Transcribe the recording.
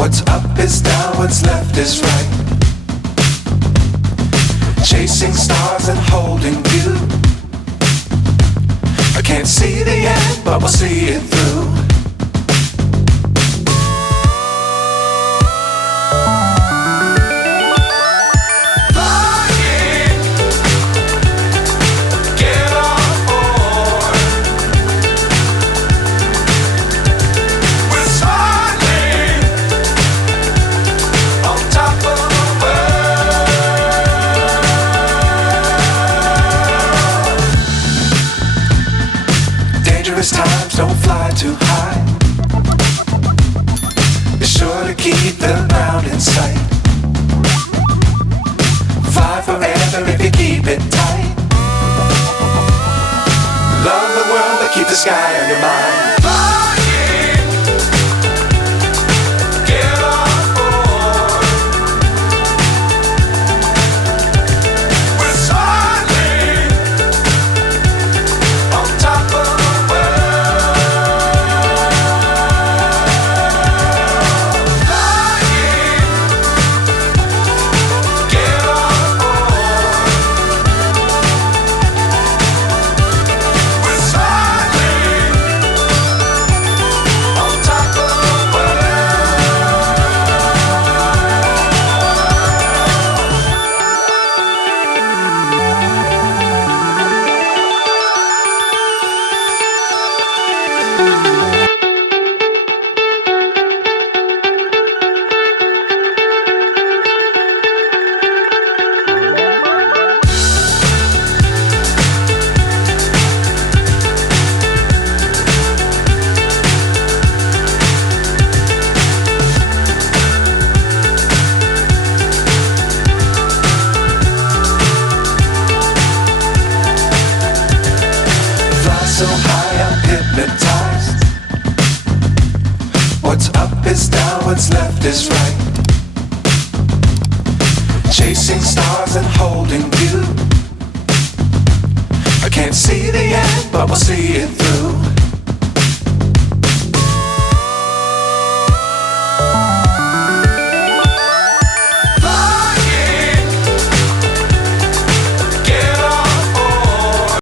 What's up is down, what's left is right. Chasing stars and holding you. I can't see the end, but we'll see it through. Times don't fly too high. Be sure to keep the ground in sight. Fly forever if you keep it tight. Love the world but keep the sky on your mind. So high I'm hypnotized. What's up is down, what's left is right. Chasing stars and holding you. I can't see the end, but we'll see it through.